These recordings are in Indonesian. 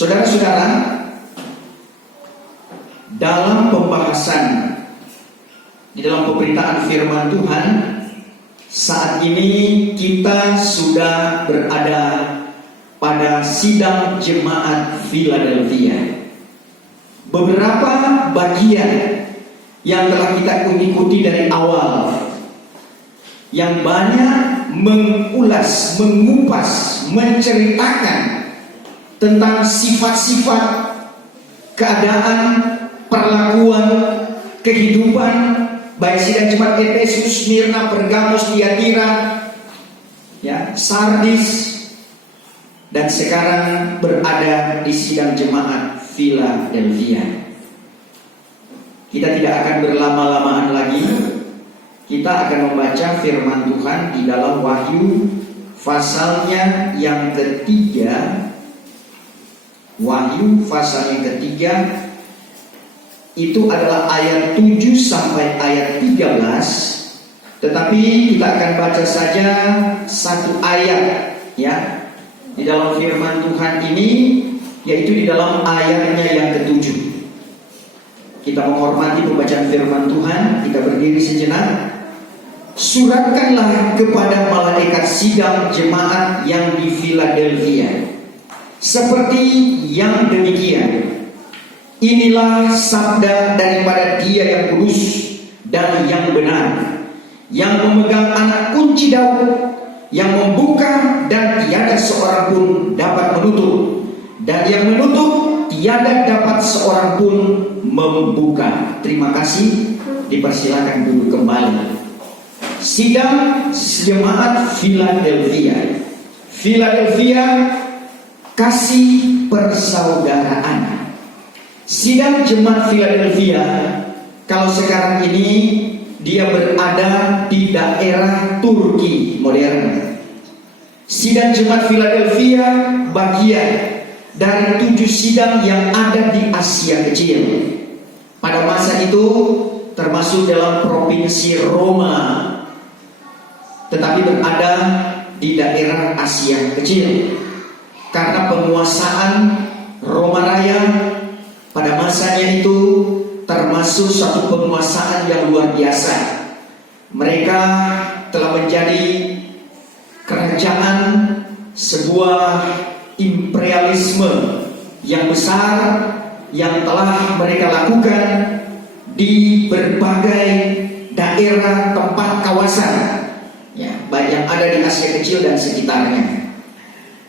Saudara-saudara, dalam pembahasan di dalam pemberitaan firman Tuhan, saat ini kita sudah berada pada sidang jemaat Philadelphia. Beberapa bagian yang telah kita ikuti dari awal, yang banyak mengulas, mengupas, menceritakan tentang sifat-sifat, keadaan, perlakuan, kehidupan baik sidang jemaat Efesus, Smyrna, Pergamus, Tiatira, Sardis, dan sekarang berada di sidang jemaat Philadelphia. Kita tidak akan berlama-lamaan lagi. Kita akan membaca firman Tuhan di dalam Wahyu pasalnya yang ketiga. Wahyu pasal yang ketiga itu adalah ayat 7 sampai ayat 13. Tetapi kita akan baca saja satu ayat di dalam firman Tuhan ini, yaitu di dalam ayatnya yang ketujuh. Kita menghormati pembacaan firman Tuhan. Kita berdiri sejenak. Suratkanlah kepada malaikat sidang jemaat yang di Philadelphia seperti yang demikian. Inilah sabda daripada Dia yang kudus dan yang benar, yang memegang anak kunci Daud, yang membuka dan tiada seorang pun dapat menutup, dan yang menutup tiada dapat seorang pun membuka. Terima kasih. Dipersilakan duduk kembali. Sidang jemaat Philadelphia. Philadelphia, kasih persaudaraan. Sidang jemaat Philadelphia, kalau sekarang ini dia berada di daerah Turki modern. Sidang jemaat Philadelphia bagian dari 7 sidang yang ada di Asia Kecil. Pada masa itu termasuk dalam provinsi Roma, tetapi berada di daerah Asia Kecil. Karena penguasaan Roma Raya pada masanya itu termasuk satu penguasaan yang luar biasa. Mereka telah menjadi kerajaan, sebuah imperialisme yang besar yang telah mereka lakukan di berbagai daerah, tempat, kawasan baik yang ada di Asia Kecil dan sekitarnya.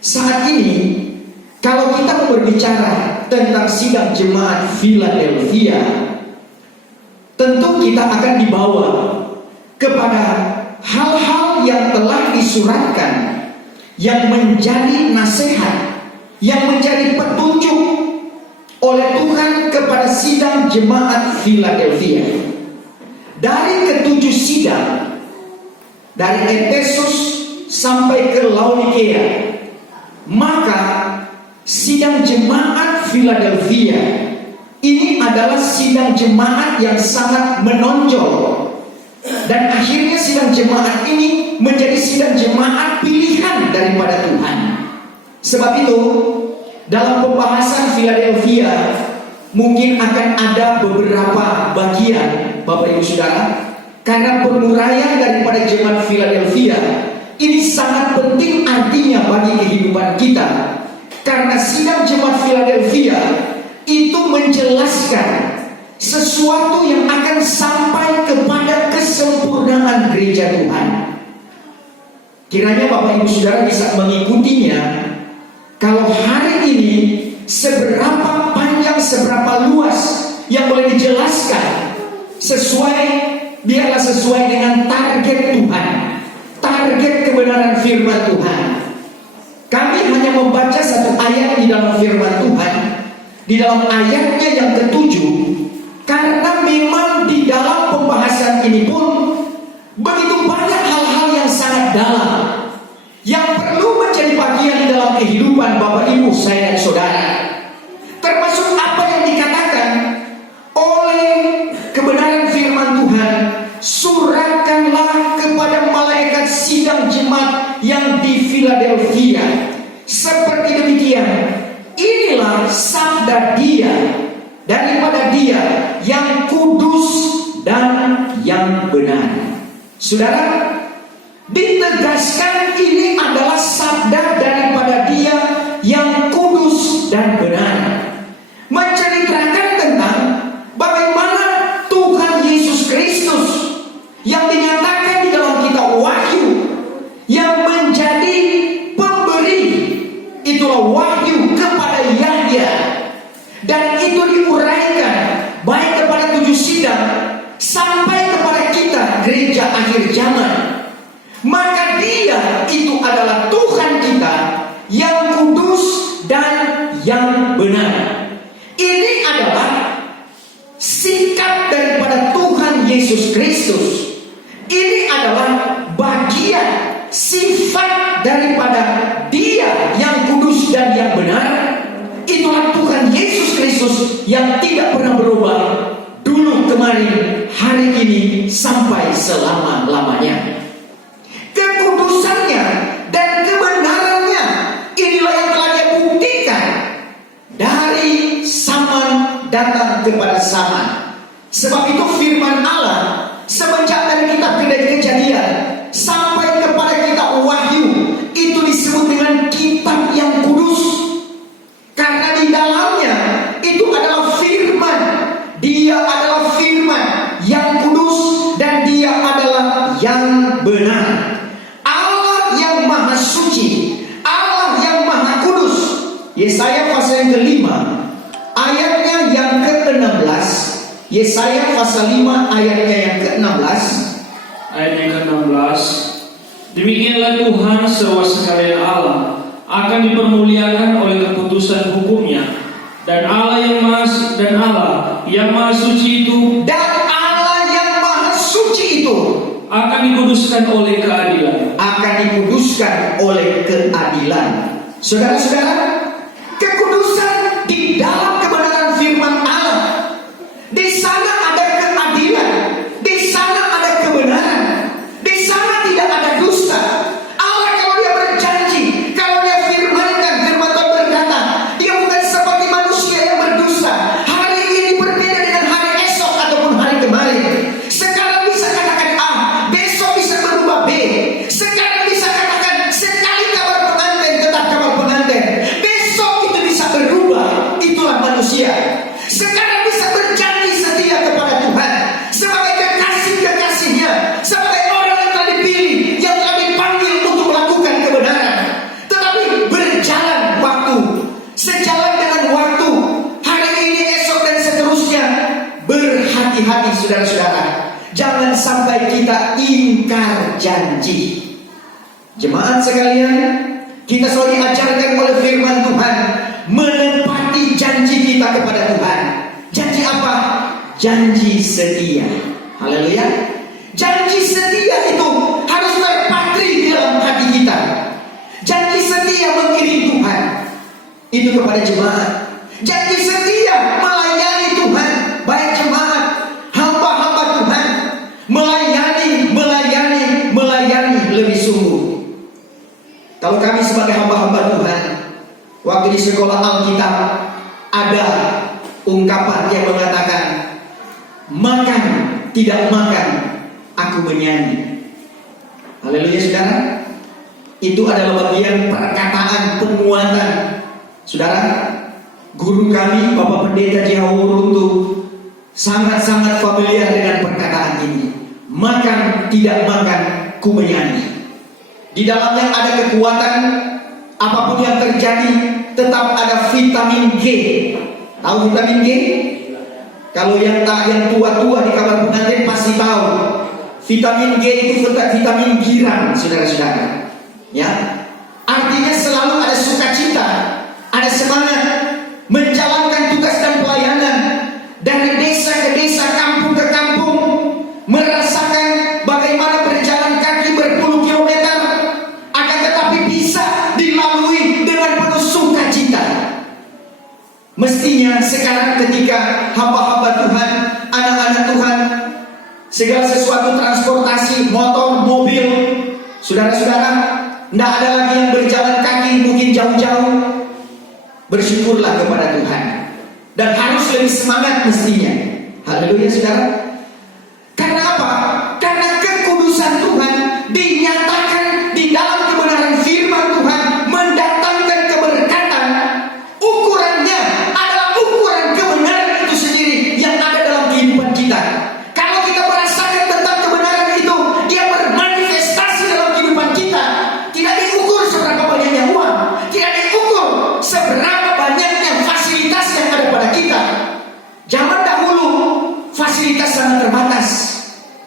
Saat ini kalau kita berbicara tentang sidang jemaat Philadelphia, tentu kita akan dibawa kepada hal-hal yang telah disuratkan, yang menjadi nasihat, yang menjadi petunjuk oleh Tuhan kepada sidang jemaat Philadelphia. Dari ketujuh sidang, dari Efesus sampai ke Laodikia, maka sidang jemaat Philadelphia ini adalah sidang jemaat yang sangat menonjol. Dan akhirnya sidang jemaat ini menjadi sidang jemaat pilihan daripada Tuhan. Sebab itu dalam pembahasan Philadelphia mungkin akan ada beberapa bagian, Bapak Ibu Saudara, karena penguraian daripada jemaat Philadelphia ini sangat penting artinya bagi kehidupan kita. Karena sidang jemaat Philadelphia itu menjelaskan sesuatu yang akan sampai kepada kesempurnaan gereja Tuhan. Kiranya Bapak Ibu Saudara bisa mengikutinya. Kalau hari ini seberapa panjang, seberapa luas yang boleh dijelaskan, biarlah sesuai dengan target Tuhan, target kebenaran firman Tuhan. Kami hanya membaca satu ayat di dalam firman Tuhan, di dalam ayatnya yang ketujuh, karena memang di dalam pembahasan ini pun begitu banyak hal-hal yang sangat dalam, yang perlu menjadi bagian di dalam kehidupan Bapak Ibu, saya dan saudara. Termasuk apa yang dikatakan oleh kebenaran firman Tuhan, suratkanlah kepada malaikat sidang jemaat yang di Philadelphia seperti demikian. Inilah Saudara, ditegaskan ini adalah sabda daripada Dia yang kudus dan benar, menceritakan tentang bagaimana Tuhan Yesus Kristus yang dinyatakan di dalam kitab Wahyu, yang menjadi pemberi, itulah wahyu kepada Yahya, dan itu diuraikan baik kepada 7 sidang sampai kepada kita gereja akhir zaman. Maka Dia itu adalah Tuhan kita yang kudus dan yang benar. Ini adalah sikap daripada Tuhan Yesus Kristus. Ini adalah bagian sifat daripada Dia yang kudus dan yang benar. Itulah Tuhan Yesus Kristus yang tidak pernah berubah, dulu, kemarin, hari ini, sampai selama-lamanya. Kekudusannya dan kebenarannya inilah yang telah Dia buktikan dari zaman datang kepada zaman. Sebab itu firman Allah semenjak dari kitab Kejadian sampai kepada kitab Wahyu itu disebut dengan kitab yang kudus, karena di dalamnya itu adalah firman. Dia adalah firman yang kudus dan Dia adalah yang benar. Allah yang maha suci, Allah yang maha kudus. Yesaya pasal yang kelima, ayatnya yang ke-16. Yesaya pasal 5 ayatnya yang ke-16. Ayat yang ke-16. Demikianlah Tuhan sewa sekalian Allah akan dipermuliakan oleh keputusan hukumnya, dan Allah yang maha suci itu, akan dikuduskan oleh keadilan. Saudara-saudara, kekudusan di dalam kebenaran firman Allah. Di sana ada keadilan, di sana ada kebenaran, di sana tidak ada dusta. Allah kalau Dia berjanji, kalau Dia firmankan, firman Tuhan berkata, Dia bukan seperti manusia yang berdusta. Hari ini berbeda dengan hari esok ataupun hari kemarin. Sekarang bisa katakan A, besok bisa berubah B. Sekarang bisa katakan sekali kabar pengantin tetap kabar pengantin, besok itu bisa berubah. Itulah manusia. Sekarang bisa berjanji setia kepada Tuhan sebagai kekasih-kekasihnya, sebagai orang yang telah dipilih, yang telah dipanggil untuk melakukan kebenaran. Tetapi berjalan waktu, sejalan dengan waktu, hari ini, esok, dan seterusnya. Berhati-hati saudara-saudara, jangan sampai kita ingkar janji. Jemaat sekalian, kita selalu diajarkan oleh firman Tuhan menepati janji kita kepada Tuhan. Janji apa? Janji setia. Haleluya. Janji setia itu harus terpatri di dalam hati kita. Janji setia mengiring Tuhan itu kepada jemaat. Janji setia melayani Tuhan, baik jemaat, hamba-hamba Tuhan, melayani lebih sungguh. Kalau kami sebagai hamba-hamba Tuhan, waktu di sekolah Alkitab ada ungkapan yang mengatakan, makan tidak makan, aku menyanyi. Haleluya saudara. Itu adalah bagian perkataan penguatan. Saudara, guru kami Bapak Pendeta Jihawur itu sangat-sangat familiar dengan perkataan ini. Makan tidak makan, ku menyanyi. Di dalamnya ada kekuatan. Apapun yang terjadi tetap ada vitamin G. Tahu vitamin G? Kalau yang tua-tua di kamar pengantin pasti tahu. Vitamin G itu vitamin girang, saudara-saudara. Ya, artinya selalu ada sukacita, ada semangat menjalankan tugas dan pelayanan dari desa ke desa, kampung ke kampung, merasakan bagaimana berjalan kaki berpuluh kilometer, akan tetapi bisa dilalui dengan penuh sukacita. Mestinya sekarang ketika hamba-hamba Tuhan, anak-anak Tuhan, segala sesuatu transportasi, motor, mobil, saudara-saudara, tidak ada lagi yang berjalan kaki mungkin jauh-jauh. Bersyukurlah kepada Tuhan, dan harus lebih semangat mestinya. Haleluya saudara. Karena apa? Karena kekudusan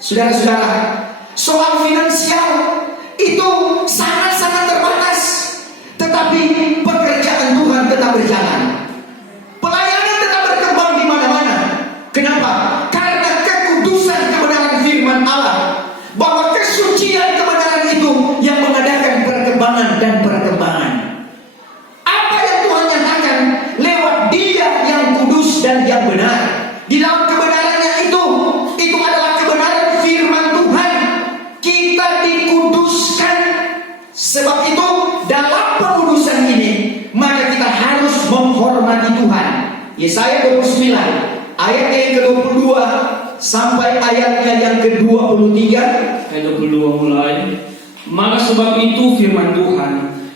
Saudara-saudara, soal finansial itu sangat-sangat terbatas, tetapi pekerjaan Tuhan tetap berjalan. Pelayanan tetap berkembang di mana-mana. Kenapa? Karena kekudusan kebenaran firman Allah, bahwa kesucian kebenaran itu yang mengadakan perkembangan dan perkembangan. Apa yang Tuhan nyatakan lewat Dia yang kudus dan yang benar. Di dalam kebenarannya itu adalah kebenaran firman Tuhan. Kita dikuduskan. Sebab itu dalam pengudusan ini maka kita harus menghormati Tuhan. Yesaya 29 ayat yang ke-22 sampai ayatnya yang ke-23. Ayat 22 mulai. Maka sebab itu firman Tuhan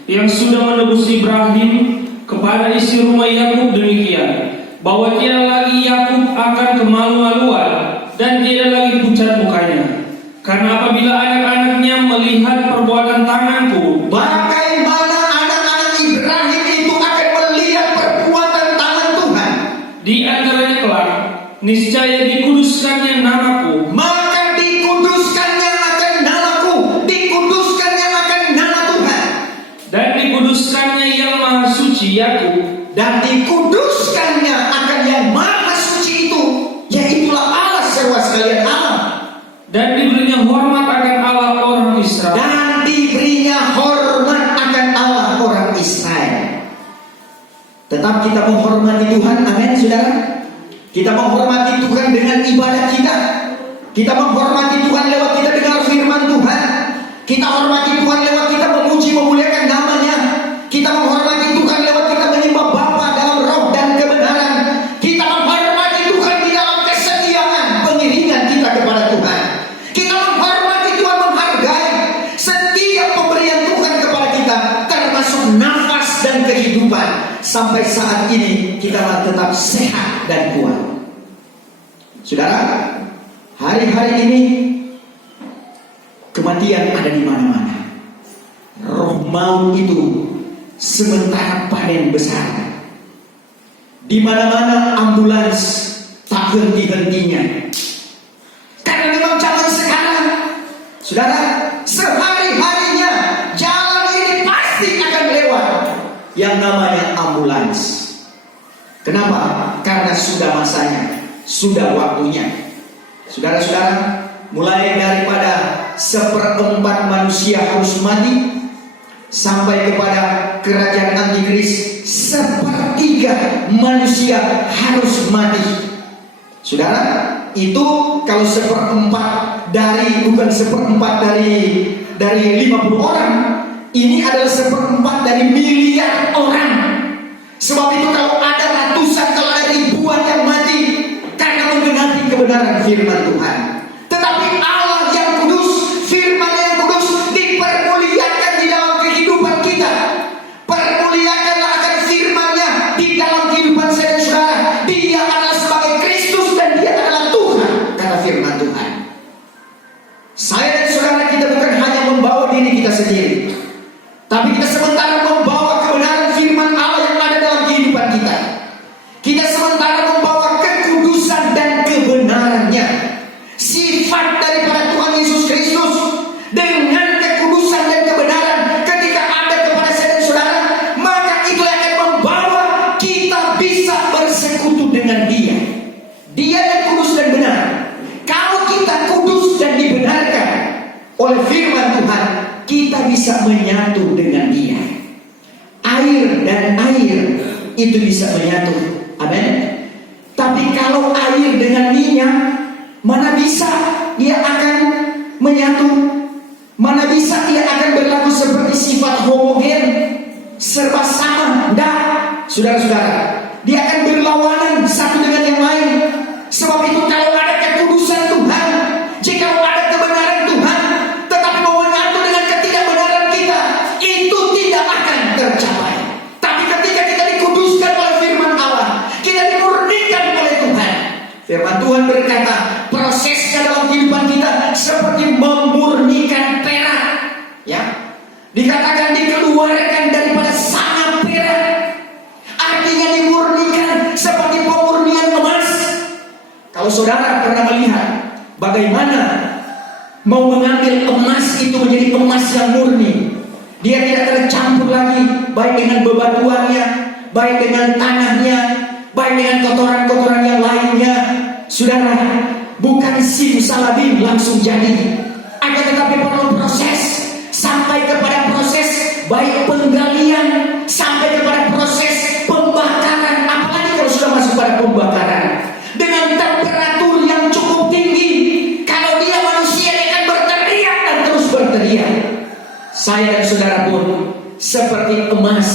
yang sudah menebus Ibrahim kepada isi rumah Yakub demikian, bahwa tiada lagi Yakub akan kemalu-maluan dan tiada lagi pucat mukanya. Karena apabila anak-anaknya melihat perbuatan tanganku, bagaimana anak-anak Ibrahim itu akan melihat perbuatan tangan Tuhan, di antaranya kelak niscaya dikuduskannya namaku, maka dikuduskannya akan namaku, dikuduskannya akan nama Tuhan, dan dikuduskannya yang maha suci Yakub, dan dikuduskannya akan yang maha suci itu, yaitulah Allah seruas sekalian Allah, dan diberinya hormat akan Allah orang Israel. dan diberinya hormat akan Allah orang Israel. Tetap kita menghormati Tuhan, amin saudara. Kita menghormati Tuhan dengan ibadah kita. Kita menghormati Tuhan lewat kita dengar firman Tuhan. Kita hormati Tuhan lewat kita memuji memuliakan namanya. Kita menghormati Tuhan lewat kita menyembah Bapa dalam roh dan kebenaran. Kita menghormati Tuhan di dalam kesetiaan pengiringan kita kepada Tuhan. Kita menghormati Tuhan, menghargai setiap pemberian Tuhan kepada kita, termasuk nafas dan kehidupan. Sampai saat ini kita tetap sehat dan kuat. Saudara, hari-hari ini kematian ada di mana-mana. Roh maut itu sementara panen besar. Di mana-mana ambulans tak henti-hentinya. Karena memang zaman sekarang, saudara, sehari-harinya jalan ini pasti akan lewat yang namanya ambulans. Kenapa? Karena sudah masanya, sudah waktunya. Saudara-saudara, mulai daripada 1/4 manusia harus mati, sampai kepada kerajaan antikris 1/3 manusia harus mati. Saudara, itu kalau 1/4 dari, bukan 1/4 dari 50 orang, ini adalah 1/4 dari miliar orang. Sebab itu kalau ada ratusan, kalau ada ribuan yang mati karena menggenapi kebenaran firman Tuhan. Tetapi Allah yang kudus, firman yang kudus dipermuliakan di dalam kehidupan kita. Permuliakanlah akan firman-Nya di dalam kehidupan saya dan saudara. Dia adalah sebagai Kristus dan Dia adalah Tuhan, kata firman Tuhan. Saya dan saudara kita bukan hanya membawa diri kita sendiri, tapi kita sementara membawa kebenaran firman Allah yang ada dalam kehidupan kita. Kita sementara membawa kekudusan dan kebenarannya. Sifat daripada Tuhan Yesus Kristus dengan kekudusan dan kebenaran ketika ada kepada saya dan saudara, maka itu akan membawa kita bisa bersekutu dengan Dia. Dia yang kudus dan benar. Kalau kita kudus dan dibenarkan oleh firman Tuhan, kita bisa menyatu dengan Dia. Air dan air itu bisa menyatu. Amin. Tapi kalau air dengan minyak, mana bisa dia akan menyatu? Mana bisa dia akan berlaku seperti sifat homogen, serba sama? Tidak, saudara-saudara. Dia akan berlawanan satu dengan yang lain. Sebab itu kalau ada kekudusan Tuhan, jika ada kebenaran Tuhan, tetapi mau menyatu dengan ketidakbenaran kita, itu tidak akan tercapai. Tapi ketika kita dikuduskan oleh firman Allah, kita dimurnikan oleh Tuhan. Firman Tuhan berkata, prosesnya dalam kehidupan kita seperti memurnikan perak. Ya, dikatakan dikeluarkan daripada sangat perak. Artinya dimurnikan seperti pemurnian emas. Kalau saudara pernah melihat bagaimana mau mengambil emas itu menjadi emas yang murni. Dia tidak tercampur lagi baik dengan bebatuannya, baik dengan tanahnya, baik dengan kotoran-kotoran yang lainnya. Saudara, bukan simsalabim langsung jadi, akan tetapi perlu proses sampai kepada proses baik penggalian sampai kepada proses pembakaran. Apalagi kalau sudah masuk pada pembakaran dengan temperatur yang cukup tinggi, kalau dia manusia dia akan berteriak dan terus berteriak. Saya dan saudara pun seperti emas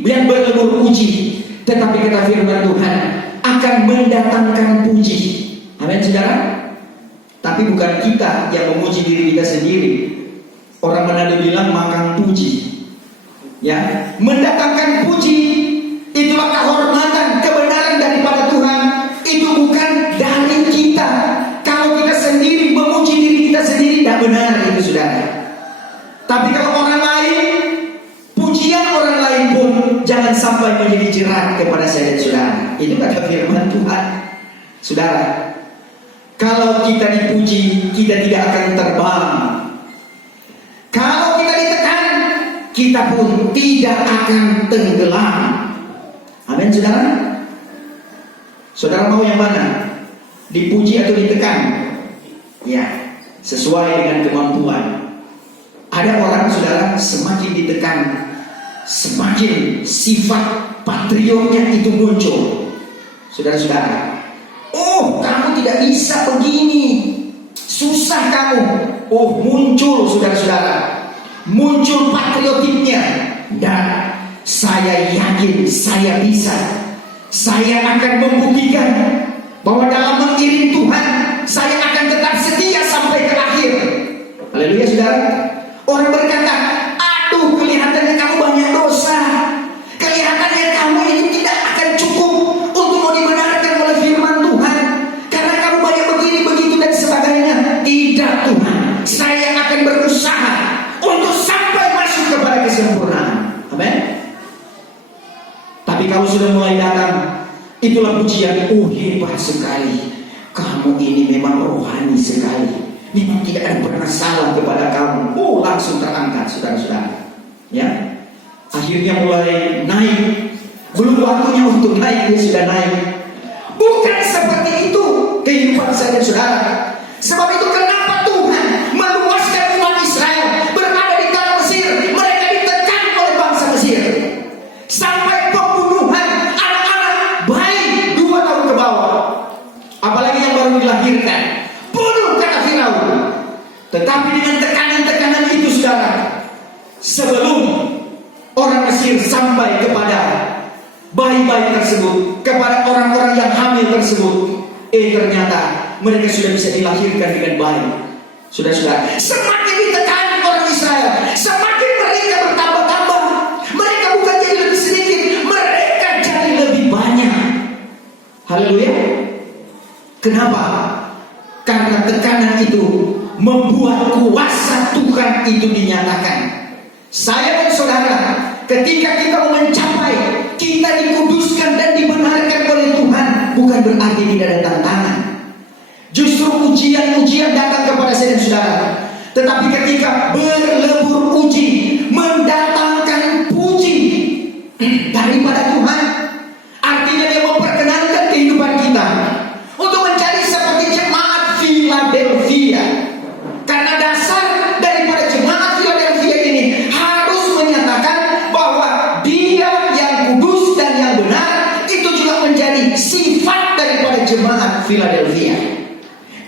yang berlebur uji, tetapi kata firman Tuhan akan mendatangkan puji. Amin saudara. Tapi bukan kita yang memuji diri kita sendiri. Orang Manado bilang makan puji, ya, mendatangkan puji. Itulah kehormatan, kebenaran daripada Tuhan. Itu bukan dari kita. Kalau kita sendiri memuji diri kita sendiri tidak benar itu saudara. Tapi kalau orang lain, pujian orang lain pun jangan sampai menjadi jerat kepada saya dan saudara. Itu kata firman Tuhan. Saudara, kalau kita dipuji, kita tidak akan terbang. Kalau kita ditekan, kita pun tidak akan tenggelam. Amin saudara. Saudara mau yang mana? Dipuji atau ditekan? Ya, sesuai dengan kemampuan. Ada orang saudara semakin ditekan, semakin sifat patriotnya itu muncul. Saudara-saudara, oh kamu tidak bisa begini, susah kamu. Oh muncul saudara-saudara, muncul patriotiknya. Dan saya yakin saya bisa. Saya akan membuktikan bahwa dalam mengiring Tuhan saya akan tetap setia sampai ke akhir. Haleluya saudara. Orang berkata, aduh kelihatannya kamu banyak dosa, kelihatannya kamu ini tidak akan cukup untuk mau dibenarkan oleh firman Tuhan, karena kamu banyak begini, begitu dan sebagainya. Tidak Tuhan, saya akan berusaha untuk sampai masuk kepada kesempurnaan. Amin. Tapi kalau sudah mulai datang, itulah pujian. Oh hebat sekali, kamu ini memang rohani sekali, memang tidak ada pernah salah kepada kamu. Oh langsung terangkat saudara-saudara, ya. Akhirnya mulai naik. Belum waktunya untuk naik, dia sudah naik. Bukan seperti itu kehidupan saya dan saudara. Sebab itu kenapa Tuhan meluaskan umat Israel berada di tanah Mesir. Mereka ditekan oleh bangsa Mesir sampai pembunuhan anak-anak bayi 2 tahun ke bawah, apalagi yang baru dilahirkan. Bunuh kata Firaun. Tetapi dengan tekanan-tekanan itu saudara, sebelum orang Mesir sampai kepada bayi-bayi tersebut, kepada orang-orang yang hamil tersebut, ternyata mereka sudah bisa dilahirkan dengan baik. Saudara-saudara, semakin ditekan orang Israel, semakin mereka bertambah-tambah. Mereka bukan jadi lebih sedikit, mereka jadi lebih banyak. Haleluya. Kenapa? Karena tekanan itu membuat kuasa Tuhan itu dinyatakan. Saya dan saudara, ketika kita mau mencapai, kita dikuduskan dan dibenarkan oleh Tuhan, bukan berarti tidak ada tantangan. Justru ujian-ujian datang kepada saya dan saudara. Tetapi ketika berlebur uji, mendatangkan puji daripada Tuhan, artinya dia memperkenankan kehidupan kita untuk menjadi seperti jemaat Philadelphia. Karena dasar daripada jemaat Philadelphia ini harus menyatakan bahwa dia yang kudus dan yang benar. Itu juga menjadi sifat daripada jemaat Philadelphia.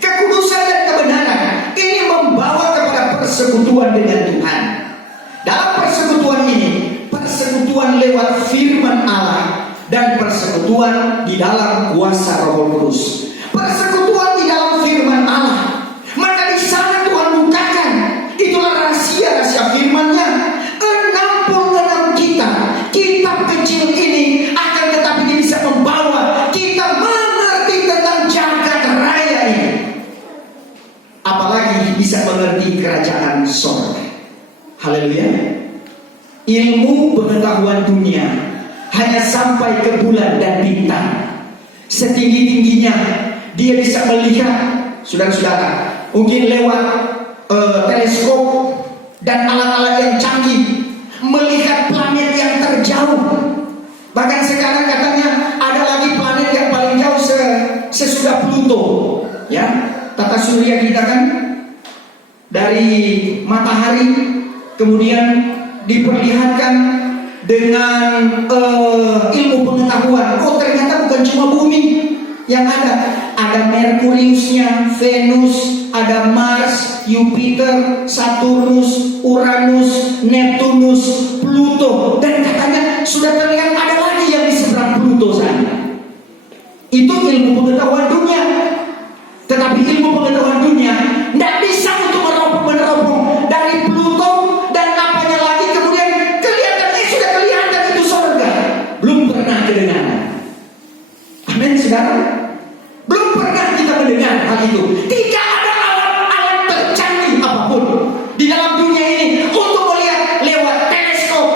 Kekudusan dan kebenaran ini membawa kepada persekutuan dengan Tuhan. Dalam persekutuan ini, persekutuan lewat firman Allah dan persekutuan di dalam kuasa Roh Kudus. Persekutuan di dalam firman Allah, maka di sana Tuhan bukakan, itulah rahasia-rahasia firman-Nya. 66 kitab kecil ini akan tetapi dia bisa membawa kita mengerti tentang jagat raya ini. Apalagi bisa mengerti kerajaan sorga. Haleluya. Ilmu pengetahuan dunia hanya sampai ke bulan dan bintang. Setinggi-tingginya dia bisa melihat, saudara-saudara, mungkin lewat teleskop dan alat-alat yang canggih, melihat planet yang terjauh. Bahkan sekarang katanya ada lagi planet yang paling jauh sesudah Pluto. Ya, tata surya kita kan dari matahari kemudian diperlihatkan dengan ilmu pengetahuan. Oh, ternyata bukan cuma bumi yang ada Merkuriusnya, Venus, ada Mars, Jupiter, Saturnus, Uranus, Neptunus, Pluto, dan katanya sudah terlihat ada lagi yang di seberang Pluto sana. Itu ilmu pengetahuan dunia. Tetapi ilmu pengetahuan dunia tidak bisa untuk meneropong dari Pluto dan apanya lagi kemudian sudah kelihatan itu surga. Belum pernah kedengaran. Amin, saudara. Belum pernah kita mendengar hal itu. Tidak ada alat-alat tercanggih apapun di dalam dunia ini untuk melihat lewat teleskop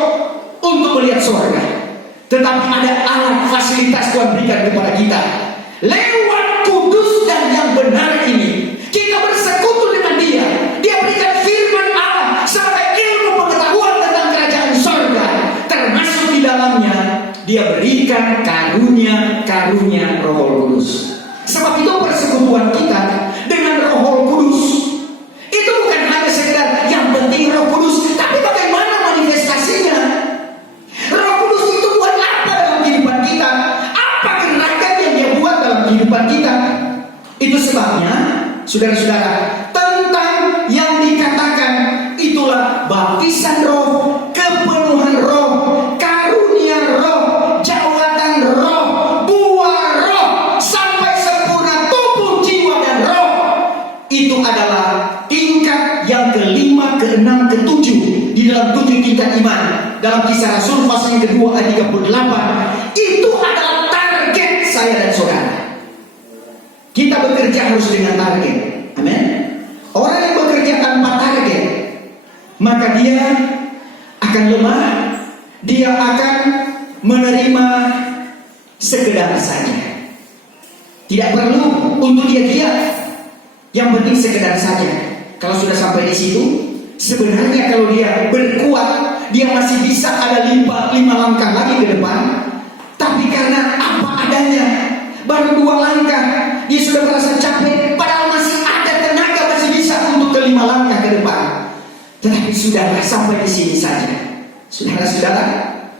untuk melihat surga. Tetapi ada alat fasilitas Tuhan berikan kepada kita. Lewat kudus dan yang benar ini kita bersekutu dengan Dia. Dia berikan firman Allah sebagai ilmu pengetahuan tentang kerajaan surga. Termasuk di dalamnya Dia berikan karunia-karunia Roh Kudus. Sebab itu persekutuan kita dengan Roh Kudus itu bukan hanya sekedar yang penting Roh Kudus, tapi bagaimana manifestasinya. Roh Kudus itu buat apa dalam kehidupan kita? Apa gerakan yang Dia buat dalam kehidupan kita? Itu sebabnya, saudara-saudara, tentang yang dikatakan itulah baptisan Roh, kepenuhan Roh, karunia Roh, jawatan Roh, buah Roh, sampai sempurna tubuh, jiwa dan roh. Itu adalah tingkat yang kelima, keenam, ketujuh di dalam 7 tingkat iman. Dalam Kisah Rasul pasal yang kedua ayat 38, itu adalah target saya dan saudara. Kita bekerja harus dengan target. Amin. Orang yang bekerja tanpa target, maka dia akan lemah. Dia akan menerima sekedar saja. Tidak perlu untuk dia giat. Yang penting sekedar saja. Kalau sudah sampai di situ, sebenarnya kalau dia berkuat, dia masih bisa ada 5 langkah lagi ke depan. Tapi karena apa adanya, baru 2 langkah, dia sudah merasa capek. Padahal masih ada tenaga, masih bisa untuk ke 5 langkah ke depan. Tetapi sudah sampai di sini saja. Saudara-saudara,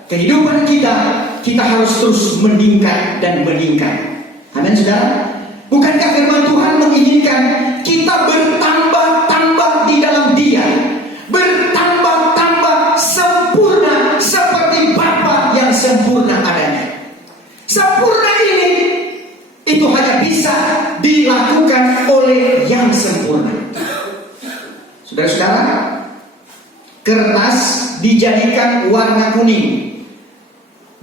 kehidupan kita harus terus meningkat dan meningkat. Amin, saudara. Bukankah firman Tuhan menginginkan kita bertambah-tambah di dalam Dia, bertambah-tambah sempurna seperti Bapa yang sempurna adanya. Sempurna ini itu hanya bisa dilakukan oleh yang sempurna. Saudara-saudara, kertas dijadikan warna kuning.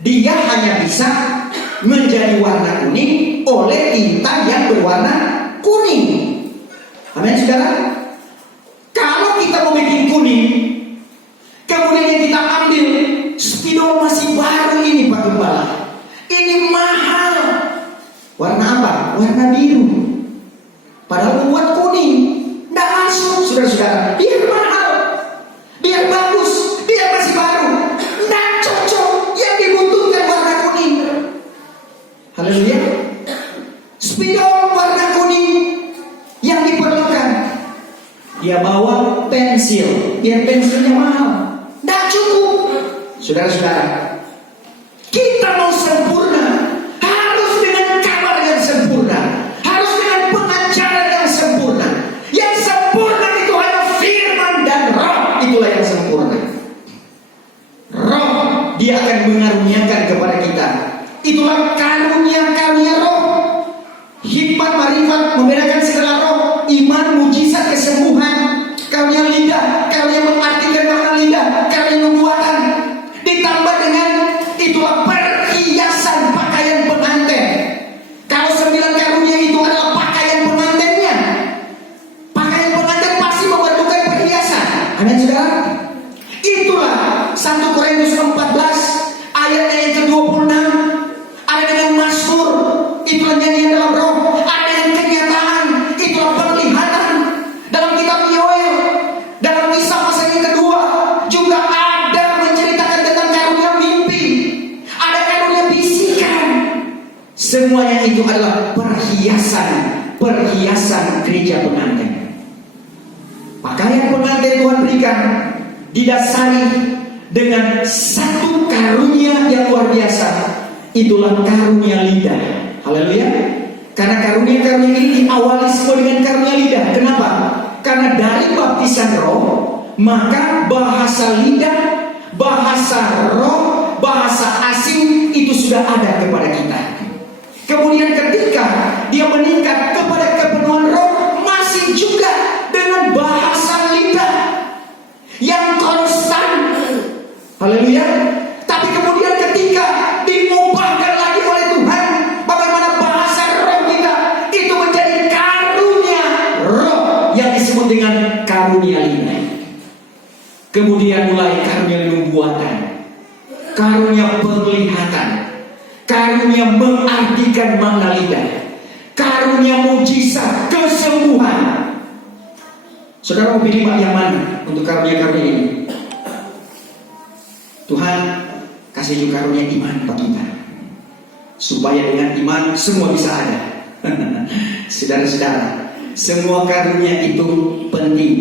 Dia hanya bisa menjadi warna kuning oleh tinta yang berwarna kuning. Amin, saudara. Kalau kita mau bikin kuning, kemudian yang kita ambil spidol masih baru ini, Pak Gembala, ini mahal. Warna apa? Warna biru. Padahal buat kuning tidak masuk, saudara-saudara. Biar mahal, biar bagus, biar masih baru, tidak cocok. Yang dibutuhkan warna kuning. Haleluya. Spidol warna kuning yang diperlukan. Dia bawa pensil, biar pensilnya mahal. Tidak cukup. Saudara-saudara, kita mau sempurna, harus dengan kabar yang sempurna, harus dengan pengajaran yang sempurna. Yang sempurna itu hanya firman dan Roh, itulah yang sempurna. Roh, Dia akan mengaruniakan kepada kita. Itulah karunia-karunia Roh. Hikmat, marifat, membedakan segala roh, iman, mujizat, kesembuhan, karunia lidah, karunia mengartikan makna lidah, karunia nubuatan. Ditambah dengan itulah perhiasan pakaian pengantin. Kalau 9 karunia itu adalah pakaian pengantinnya, pakaian pengantin pasti memerlukan perhiasan. Amin, saudara. Itulah 1 Korintus 14 ayat yang ke-26. Ada dengan Mazmur, itulah nyanyian dalam roh. Ada dengan kenyataan, semuanya itu adalah perhiasan gereja pengantin. Pakaian pengantin Tuhan berikan didasari dengan satu karunia yang luar biasa. Itulah karunia lidah. Haleluya. Karena karunia-karunia ini diawali semua dengan karunia lidah. Kenapa? Karena dari baptisan roh, maka bahasa lidah, bahasa roh, bahasa asing itu sudah ada kepada kita. Kemudian ketika dia meningkat kepada kepenuhan roh, masih juga dengan bahasa lidah yang konstan. Haleluya. Tapi kemudian ketika diubahkan lagi oleh Tuhan, bagaimana bahasa roh kita itu menjadi karunia roh yang disebut dengan karunia lidah. Kemudian mulai karunia nubuatan, karunia penglihatan, karunia mengartikan makna lidah, karunia mujizat, kesembuhan. Saudara mau pilih yang mana untuk karunia-karunia ini? Tuhan kasih juga karunia iman bagi kita, supaya dengan iman semua bisa ada. Saudara-saudara, semua karunia itu penting,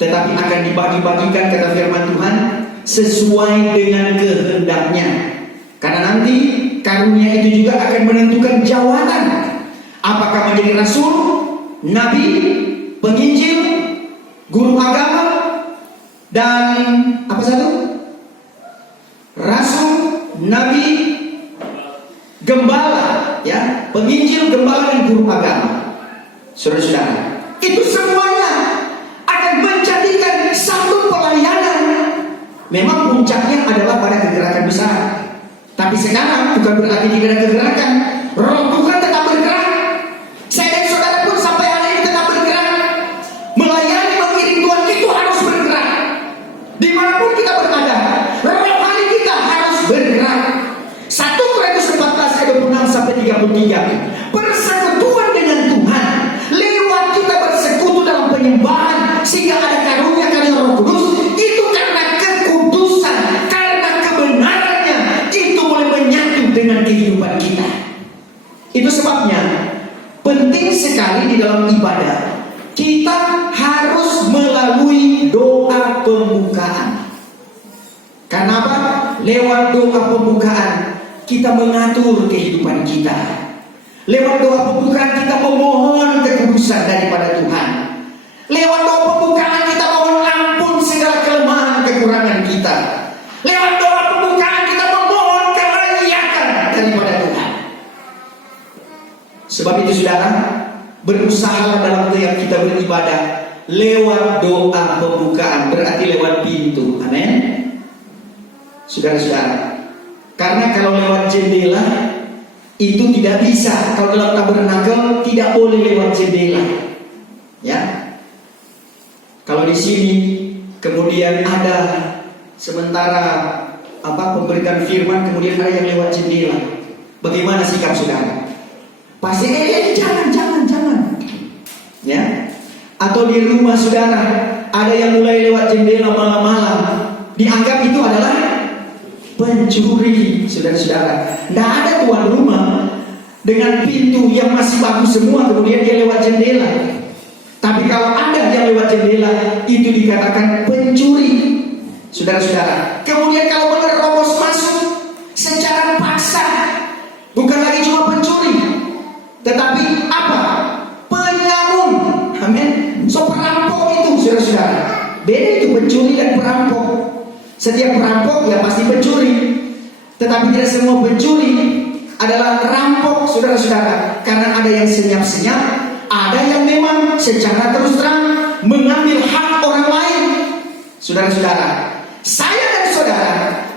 tetapi akan dibagi-bagikan, kata firman Tuhan, sesuai dengan kehendaknya. Karena nanti karunia itu juga akan menentukan jawatan. Apakah menjadi rasul, nabi, penginjil, guru agama, dan apa satu? Rasul, nabi, gembala, ya, penginjil, gembala, dan guru agama. Saudara-saudara, itu semuanya akan menjadikan satu pelayanan. Memang puncaknya adalah pada kegerakan besar. Tapi sekarang bukan berarti tidak ada kegerakan. Roh Tuhan tetap bergerak. Saya dan saudara pun sampai hari ini tetap bergerak. Melayani, mengiring Tuhan itu harus bergerak. Dimanapun kita berada, rohani kita harus bergerak. 1 Korintus 14 ayat 26 sampai 33. Persekutuan dengan Tuhan lewat kita bersekutu dalam penyembahan, sehingga ada karunia-karunia Roh Kudus. Itu karena kekudusan, karena kebenarannya itu boleh menyatu dengan kehidupan kita. Itu sebabnya penting sekali di dalam ibadah kita harus melalui doa pembukaan. Karena apa? Lewat doa pembukaan kita mengatur kehidupan kita. Lewat doa pembukaan kita memohon kekudusan daripada Tuhan. Lewat doa pembukaan kita mohon ampun segala kelemahan kekurangan kita. Lewat doa pembukaan kita memohon kelayakan daripada Tuhan. Sebab itu saudara, berusaha dalam tiap kita beribadah lewat doa pembukaan, berarti lewat pintu. Amin. Saudara-saudara, karena kalau lewat jendela itu tidak bisa. Kalau dalam tabernakel tidak boleh lewat jendela. Ya. Kalau di sini kemudian ada sementara pemberitaan firman, kemudian ada yang lewat jendela. Bagaimana sikap saudara? Pasti jangan. Ya. Atau di rumah saudara ada yang mulai lewat jendela malam-malam, dianggap itu adalah pencuri. Saudara-saudara, tidak ada tuan rumah dengan pintu yang masih bagus semua kemudian dia lewat jendela. Tapi kalau ada yang lewat jendela, itu dikatakan pencuri. Saudara-saudara, kemudian kalau menerobos masuk secara paksa, bukan lagi cuma pencuri, tetapi apa? Penyamun. Amin. So perampok itu, saudara-saudara. Beda itu pencuri dan perampok. Setiap perampok ya pasti pencuri, tetapi tidak semua pencuri adalah rampok, saudara-saudara. Karena ada yang senyap-senyap, ada yang memang secara terus terang mengambil hak orang lain. Saudara-saudara, saya dan saudara,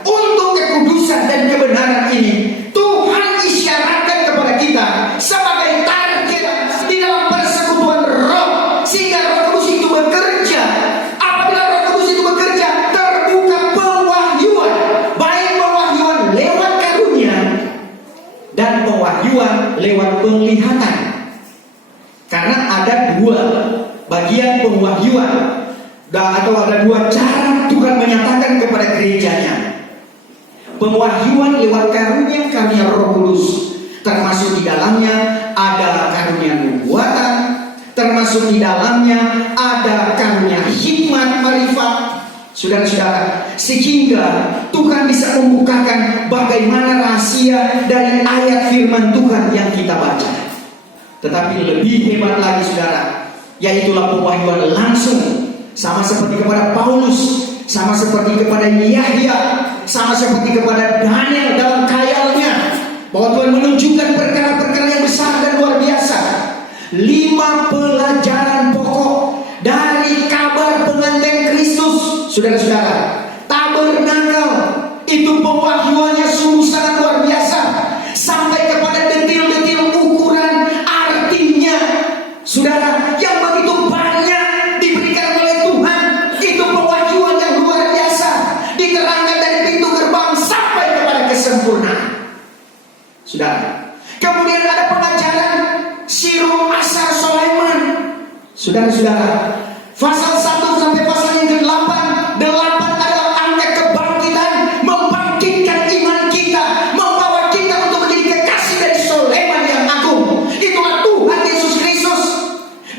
untuk kekudusan dan kebenaran ini Tuhan isyaratkan kepada kita sebagai target di dalam persekutuan roh, sehingga Roh Kudus itu bekerja. Apabila Roh Kudus itu bekerja, terbuka pewahyuan, baik pewahyuan lewat karunia dan pewahyuan lewat penglihatan. Karena ada dua bagian pewahyuan, atau ada dua cara Tuhan menyatakan kepada gerejanya. Pewahyuan lewat karunia Roh Kudus Termasuk di dalamnya ada karunia nubuatan, termasuk di dalamnya ada karunia hikmat, marifat. Saudara-saudara, sehingga Tuhan bisa membukakan bagaimana rahasia dari ayat firman Tuhan yang kita baca. Tetapi lebih hebat lagi saudara, yaitulah pewahyuan langsung, sama seperti kepada Paulus, sama seperti kepada Yahya, sama seperti kepada Daniel dalam khayalnya, bahwa Tuhan menunjukkan perkara-perkara yang besar dan luar biasa. 5 pelajaran pokok dari kabar pengantin Kristus. Saudara-saudara, tabernakel itu pewahyuannya sungguh sangat luar biasa, sampai kepada detil-detil ukuran artinya. Saudara, yang begitu banyak diberikan oleh Tuhan, itu pewahyuan yang luar biasa, diterangkan dari pintu gerbang sampai kepada kesempurnaan. Saudara, kemudian ada pengajaran Sirum Asar Sulaiman. Saudara-saudara, pasal 1 sampai pasal yang ke-8. 8 adalah angka kebangkitan, membangkitkan iman kita, membawa kita untuk menjadi kekasih dari Sulaiman yang agung. Itulah Tuhan Yesus Kristus.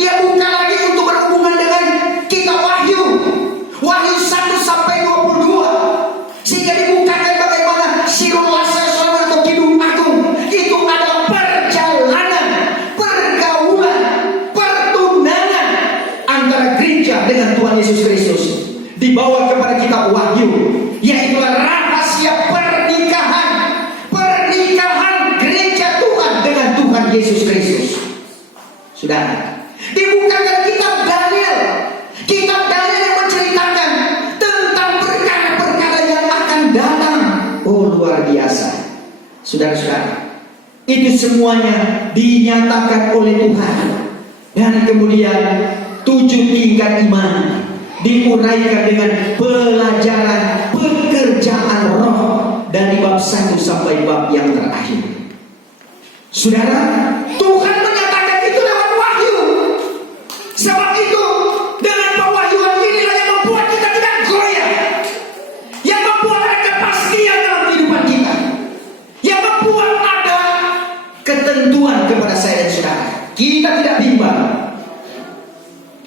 Dia buka lagi untuk berhubungan dengan kita Wahyu 1 sampai 22, sehingga dibukakan bagaimana Sirum Asar Sulaiman atau Kidung Agung itu adalah perjalanan, pergaulan, pertunangan antara gereja dengan Tuhan Yesus Kristus. Dibawa kepada kita wahyu, yaitu rahasia pernikahan gereja Tuhan dengan Tuhan Yesus Kristus. Saudara, dibukakan kitab Daniel yang menceritakan tentang perkara-perkara yang akan datang. Oh, luar biasa. Saudara-saudara, itu semuanya dinyatakan oleh Tuhan. Dan kemudian 7 tingkat iman diuraikan dengan pelajaran pekerjaan roh dari bab 1 sampai bab yang terakhir. Saudara, Tuhan menyatakan itu lewat wahyu. Sebab itu, dengan pewahyuan inilah yang membuat kita tidak goyah, yang membuat ada kepastian dalam kehidupan kita, yang membuat ada ketentuan kepada saya dan saudara. Kita tidak bimbang.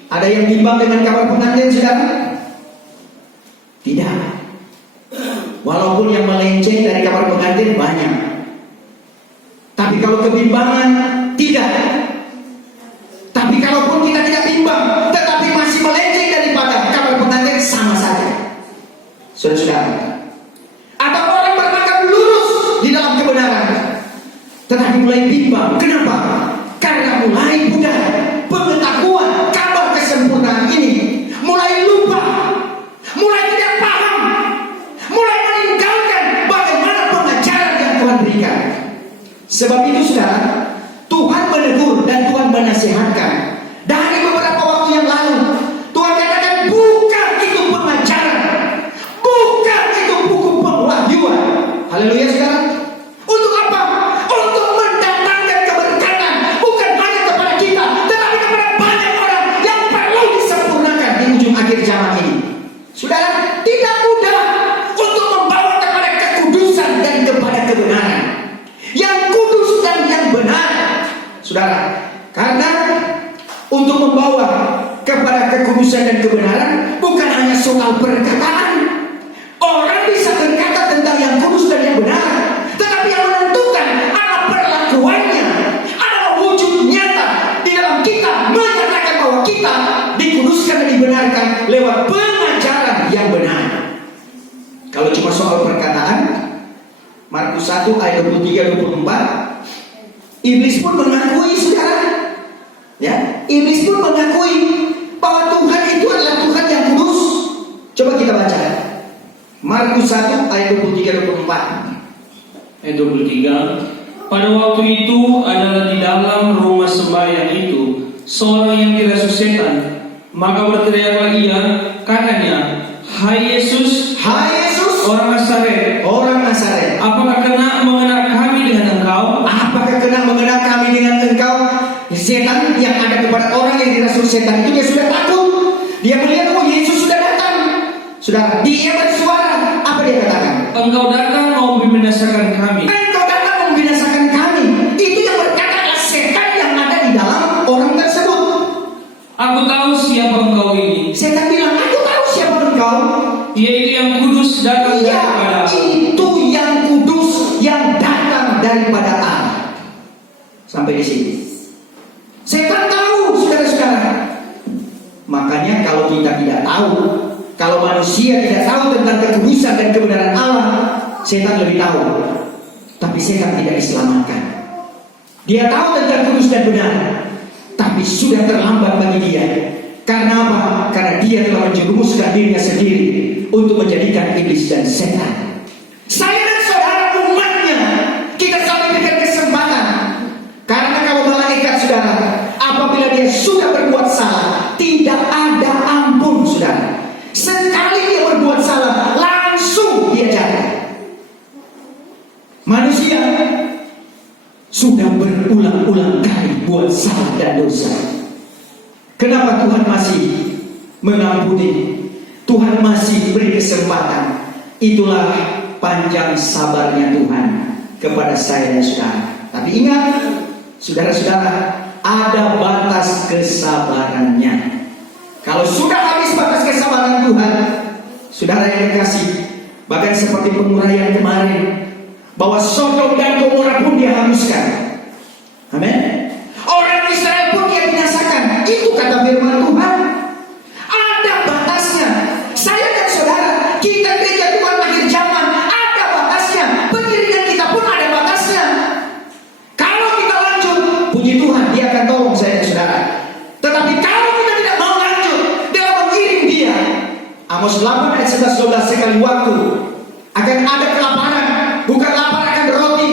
Ada yang bimbang dengan kabar pengantin, saudara? Tidak. Walaupun yang melenceng dari kabar pengantin banyak, tapi kalau kebimbangan tidak. Tapi kalaupun kita tidak bimbang, tetapi masih melenceng daripada kabar pengantin, sama saja. Saudara-saudara, ada orang bermakam lurus di dalam kebenaran, tetapi mulai bimbang. Kenapa? Karena mulai pudar pengetahuan kabar kesempurnaan ini, mulai lupa, mulai tidak paham, mulai meninggalkan bagaimana pengajaran yang Tuhan berikan. Sebab itu saudara, Tuhan menegur dan Tuhan menasihatkan. Dari beberapa waktu yang lalu, Tuhan katakan, buka itu pengajaran, buka itu buku pewahyuan. Haleluya saudara. Untuk apa? Untuk mendatangkan keberkatan, bukan hanya kepada kita, tetapi kepada banyak orang yang perlu disempurnakan di ujung akhir zaman ini. Saudara, tidak mudah untuk membawa kepada kekudusan dan kepada kebenaran, yang kudus dan yang benar. Saudara, karena untuk membawa kepada kekudusan dan kebenaran bukan hanya soal perkataan. Orang bisa berkata tentang yang kudus dan yang benar, tetapi yang menentukan adalah perlakuannya, adalah wujud nyata di dalam kita, menyatakan bahwa kita dikuduskan dan dibenarkan lewat pengajaran yang benar. Kalau cuma soal perkataan, Markus 1 ayat 23-24, iblis pun mengakui, saudara. Ya, iblis pun mengakui bahwa Tuhan itu adalah Tuhan yang kudus. Coba kita baca Markus 1 ayat 23-24. Ayat 23. Pada waktu itu adalah di dalam rumah sembahyang itu seorang yang dirasuki setan. Maka berteriaklah ia, katanya, Hai Yesus, orang Nazaret, apakah kena mengenal kami dengan engkau? Apakah kena mengenal kami dengan engkau? Setan yang ada kepada orang yang dirasuki setan itu, dia sudah takut. Dia melihat, oh Yesus sudah datang. Sudah, dia bersuara. Apa dia katakan? Engkau datang mau membinasakan kami. Engkau datang membinasakan kami. Sampai di sini. Setan tahu, saudara-saudara. Makanya kalau kita tidak tahu, kalau manusia tidak tahu tentang kekudusan dan kebenaran Allah, setan lebih tahu. Tapi setan tidak diselamatkan. Dia tahu tentang kudus dan benar, tapi sudah terlambat bagi dia. Karena apa? Karena dia telah menjerumuskan dirinya sendiri untuk menjadikan iblis dan setan. Saya dan saudara umatnya, kita selalu diberikan kesempatan. Karena kalau malaikat, saudara, apabila dia sudah berbuat salah, tidak ada ampun, saudara. Sekali dia berbuat salah, langsung dia jatuh. Manusia sudah berulang-ulang kali buat salah dan dosa. Kenapa Tuhan masih mengampuni? Tuhan masih beri kesempatan. Itulah panjang sabarnya Tuhan kepada saya dan saudara. Tapi ingat, saudara-saudara, ada batas kesabarannya. Kalau sudah habis batas kesabaran Tuhan, saudara yang kekasih, bahkan seperti penguraian kemarin, bahwa Sodom dan Gomora pun dia hanguskan. Amin. Orang Israel pun dia binasakan. Itu kata firman Tuhan. Ada batasnya. Saya dan saudara, kita gereja Tuhan akhir zaman, ada batasnya. Pendirian kita pun ada batasnya. Kalau kita lanjut, puji Tuhan, dia akan tolong saya dan saudara. Tetapi kalau kita tidak mau lanjut, dia akan mengirim dia. Amos 8 ayat 11-12, sekali waktu akan ada kelaparan. Bukan lapar akan roti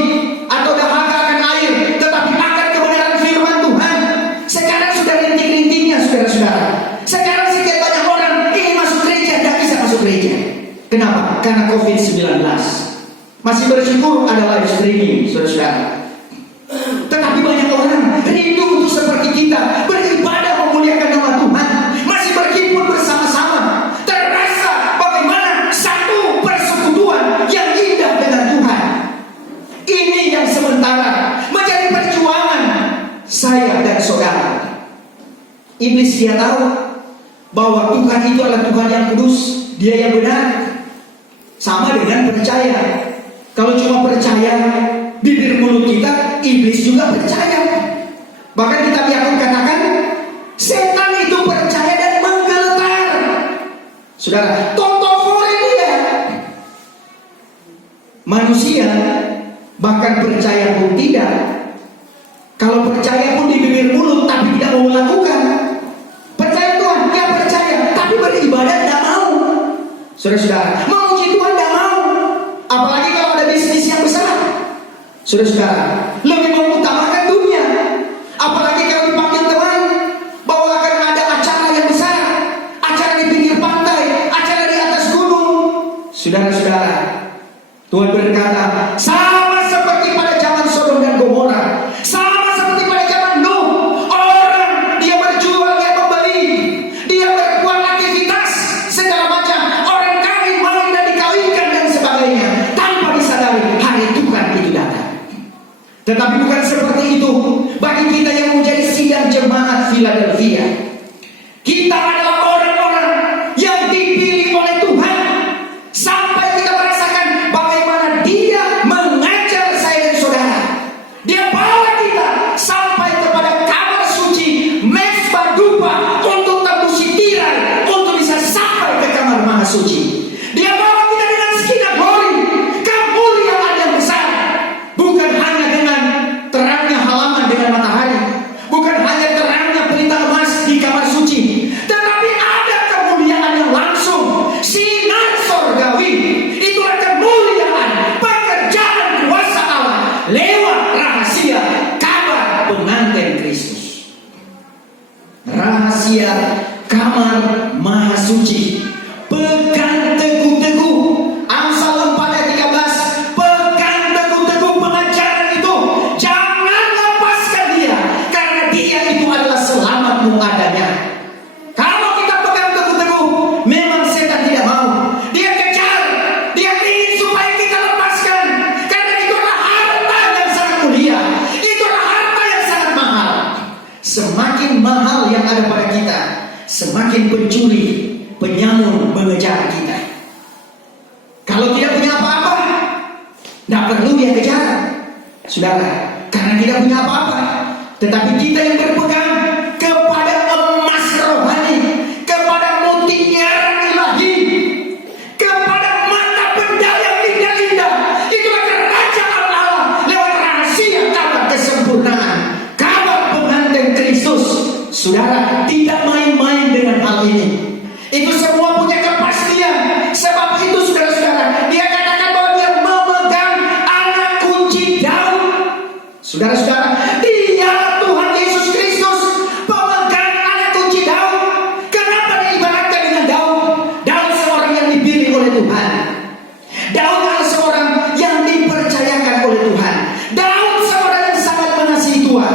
atau dahaga akan air, tetapi akan kebenaran firman Tuhan. Sekarang sudah rintik-rintiknya, saudara-saudara. Sekarang sekian banyak orang ingin masuk gereja, tidak bisa masuk gereja. Kenapa? Karena COVID-19. Masih bersyukur ada live streaming, saudara-saudara. Tetapi banyak orang rindu untuk seperti kita, beribadah memuliakan nama Tuhan, masih berhimpun bersama-sama. Terasa bagaimana satu persekutuan yang indah dengan Tuhan. Ini yang sementara menjadi perjuangan saya dan saudara. Iblis dia tahu bahwa Tuhan itu adalah Tuhan yang kudus, dia yang benar. Sama dengan percaya. Kalau cuma percaya, bibir mulut kita, iblis juga percaya. Bahkan kita Yakub katakan, setan itu percaya dan menggeletar. Saudara, tontofore dia. Manusia bahkan percaya pun tidak. Kalau percaya pun di bibir mulut tapi tidak mau melakukan. Percaya Tuhan, dia percaya, tapi beribadah tidak mau. Saudara-saudara, memuji Tuhan tidak mau. Apalagi kalau ada bisnis yang besar. Saudara-saudara, lebih mengutamakan dunia. Apalagi kalau dipanggil teman bahwa akan ada acara yang besar, acara di pinggir pantai, acara di atas gunung. Saudara-saudara, Tuhan berkata, sama seperti pada zaman Sodom dan Gomora, sama seperti pada zaman Nuh. Orang dia berjual, dia membeli, dia berbuat aktivitas segala macam. Orang kawin, main dan dikawinkan dan sebagainya, tanpa disadari hari Tuhan itu datang. Tetapi bukan seperti itu bagi kita yang menjadi sidang jemaat Philadelphia. Kita adalah orang-orang yang dipilih oleh Tuhan. Sampai kita merasakan bagaimana dia mengajar saya dan saudara. Dia bawa kita sampai kepada kamar suci, mezbah dupa untuk tembusi tirai, untuk bisa sampai ke kamar maha suci. Dia bawa kita dengan sekitar glory, kemuliaan yang besar. Bukan hanya dengan terangnya halaman dengan matahari, bukan hanya terangnya pelita emas di kamar suci, tetapi ada kemuliaan yang langsung, sinar sorgawi. Itulah kemuliaan pekerjaan kuasa Allah lewat rahasia kamar pengantin Kristus, rahasia kamar maha suci. Pegang teguh-teguh, Amsal 4 ayat 13, pegang teguh-teguh pengajaran itu, jangan lepaskan dia, karena dia itu adalah selamatmu adanya. Kalau kita pegang teguh-teguh, memang setan tidak mau, dia kejar, dia ingin supaya kita lepaskan, karena itu adalah harta yang sangat mulia, itu adalah harta yang sangat mahal. Semakin mahal yang ada pada kita, semakin pencuri, penyamun mengejar kita. Kalau tidak punya apa-apa, tidak perlu dia kejar. Saudara, karena tidak punya apa-apa. Tetapi kita yang berpegang kepada emas rohani, kepada mutiara ilahi, kepada mata benda yang indah-indah. Itulah kerajaan Allah lewat rahasia kabar kesempurnaan, kabar pengantin Kristus. Saudara, tidak main-main dengan hal ini. Itu semua punya kepastian. Sebab itu saudara-saudara, dia katakan bahwa dia memegang anak kunci Daud. Saudara-saudara, dia Tuhan Yesus Kristus pemegang anak kunci Daud. Kenapa diibaratkan dengan Daud? Daud seorang yang dipilih oleh Tuhan. Daud adalah seorang yang dipercayakan oleh Tuhan. Daud seorang yang sangat mengasihi Tuhan.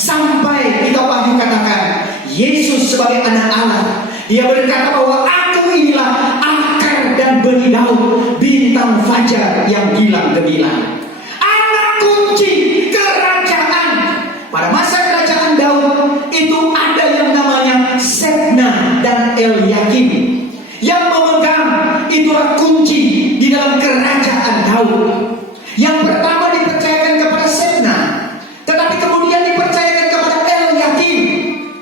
Sampai kita paham katakan Yesus sebagai anak Allah, dia berkata bahwa aku inilah akar dan benih Daud, bintang fajar yang gilang gemilang. Anak kunci kerajaan. Pada masa kerajaan Daud itu ada yang namanya Sebna dan Eliakim yang memegang itulah kunci di dalam kerajaan Daud. Yang pertama dipercayakan kepada Sebna, tetapi kemudian dipercayakan kepada Eliakim.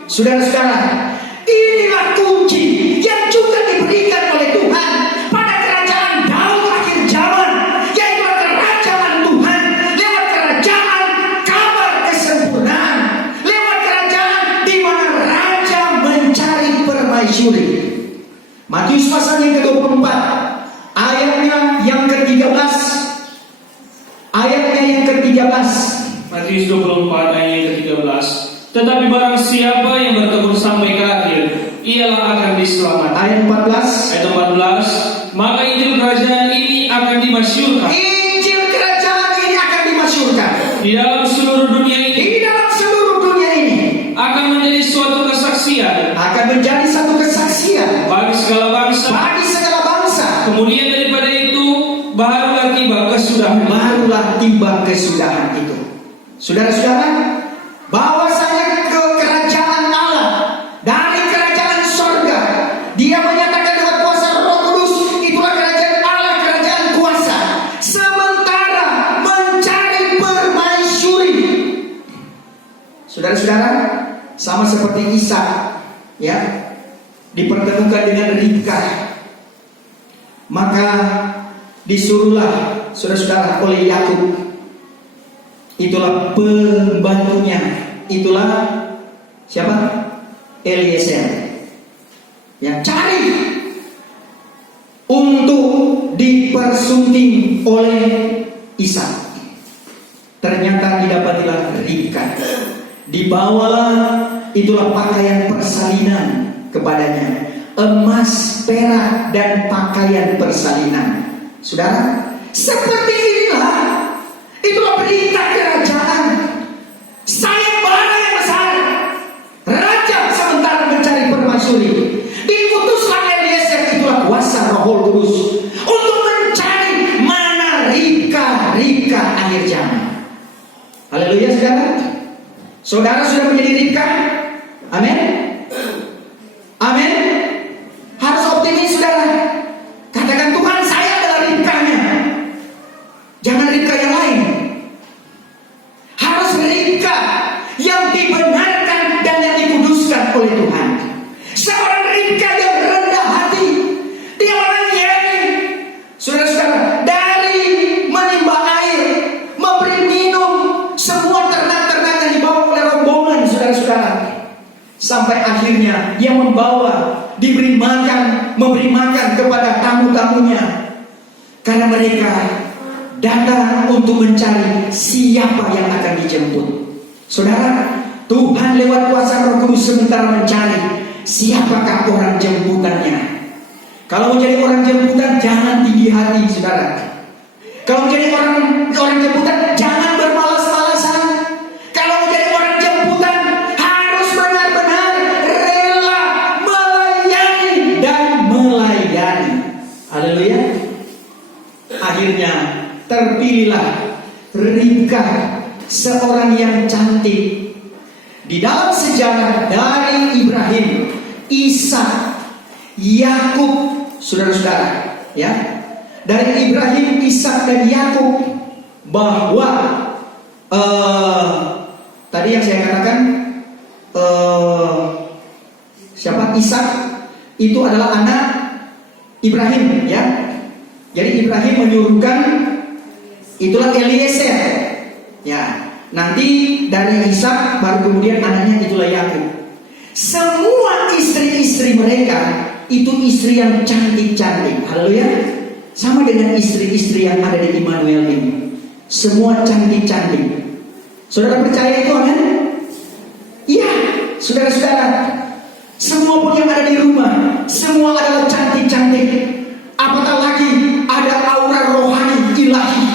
Saudara-saudara, inilah kunci yang juga diberikan oleh Tuhan pada kerajaan Daud akhir zaman, yaitu kerajaan Tuhan lewat kerajaan kabar kesempurnaan, lewat kerajaan di mana raja mencari permaisuri. Matius pasal yang ke-24 ayatnya yang ke-13. Ayatnya yang ke-13. Matius 24 ayat yang ke-13. Tetapi barang siapa yang bertekun sampai ke akhir, ialah akan diselamatkan. Ayat 14. Ayat 14. Maka Injil kerajaan ini akan dimasyurkan. Injil kerajaan ini akan dimasyurkan Di dalam seluruh dunia ini. di dalam seluruh dunia ini. Akan menjadi suatu kesaksian. Akan menjadi satu kesaksian Bagi segala bangsa. bagi segala bangsa. Kemudian daripada itu, barulah tiba kesudahan. Barulah tiba kesudahan itu. Saudara-saudara, bahwasanya ke kerajaan Allah dari kerajaan sorga, dia menyatakan dengan kuasa Roh Kudus, itulah kerajaan Allah, kerajaan kuasa. Sementara mencari permaisuri. Saudara-saudara, sama seperti Ishak, ya, dipertemukan dengan Ribka, maka disuruhlah saudara-saudara oleh Yakub, itulah pembantunya, itulah siapa? Eliezer, yang cari untuk dipersunting oleh Ishak. Ternyata didapatilah Ribka. Dibawalah itulah pakaian persalinan kepadanya, emas, perak, dan pakaian persalinan. Saudara, seperti inilah itulah berita kerajaan. Sayembara yang besar. Raja sementara mencari permaisuri. Diutuslah Eliezer, itulah kuasa Roh Kudus, untuk mencari mana Ribka akhir zaman. Haleluya, saudara. Saudara sudah menjadi Ribka. Amin. Amin. Harus optimis, saudara. Katakan, Tuhan, saya adalah Ribkanya. Jangan Ribka yang lain. Harus Ribka yang dibenarkan dan yang dikuduskan oleh Tuhan. Seorang Ribka yang rendah hati. Dia orang Yeri. Saudara-saudara, dari menimba air, memberi minum semua ternak-ternak yang dibawa oleh rombongan, saudara-saudara, sampai akhirnya dia membawa, diberi makan, memberi makan kepada tamu-tamunya, karena mereka datang untuk mencari siapa yang akan dijemput. Saudara, Tuhan lewat kuasa Roh Kudus sementara mencari siapakah orang jemputannya. Kalau menjadi orang jemputan, jangan tinggi hati, saudara. Kalau menjadi orang jemputan, jangan bermalas-malasan. Kalau menjadi orang jemputan, harus benar-benar rela melayani dan melayani. Haleluya. Akhirnya terpilihlah Ribka, seorang yang cantik. Di dalam sejarah dari Ibrahim, Ishak, Yakub, saudara-saudara, ya, dari Ibrahim, Ishak, dan Yakub, bahwa Tadi yang saya katakan siapa? Ishak itu adalah anak Ibrahim, ya. Jadi Ibrahim menyuruhkan itulah Eliezer, ya. Nanti dari Ishak baru kemudian anaknya itulah Yakub. Semua istri-istri mereka itu istri yang cantik-cantik. Haleluya. Sama dengan istri-istri yang ada di Immanuel ini. Semua cantik-cantik. Saudara percaya itu, amin? Iya, saudara-saudara. Semua pun yang ada di rumah, semua adalah cantik-cantik. Apatah lagi ada aura rohani ilahi.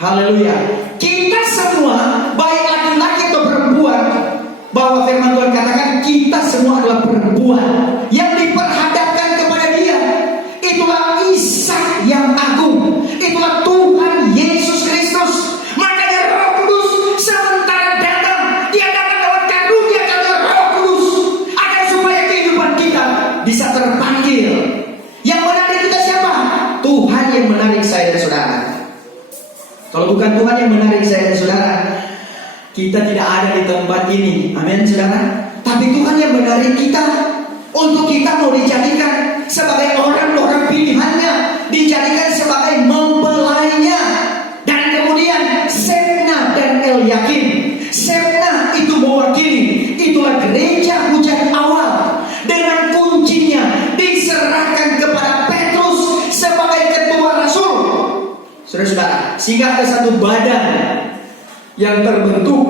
Haleluya. Kita semua, baik laki-laki atau perempuan, bahwa firman Tuhan katakan kita semua adalah perempuan yang diperhadapkan kepada Dia. Itulah Ishak yang agung. Itulah Tuhan Yesus Kristus. Makanya Roh Kudus sementara datang, Dia datang lewat karunia karena Roh Kudus, agar supaya kehidupan kita bisa terpanggil. Yang menarik kita siapa? Tuhan yang menarik saya dan saudara. Kalau bukan Tuhan yang menarik saya dan saudara, kita tidak ada di tempat ini. Amin, saudara. Tapi Tuhan yang menarik kita untuk kita mau dijadikan sebagai orang-orang pilihannya, dijadikan sebagai mempelainya. Dan kemudian Shebna dan Elyakim. Shebna itu mewakili, itulah gereja hujan awal, dengan kuncinya diserahkan kepada Petrus sebagai ketua rasul. Saudara-saudara, sehingga ada satu badan yang terbentuk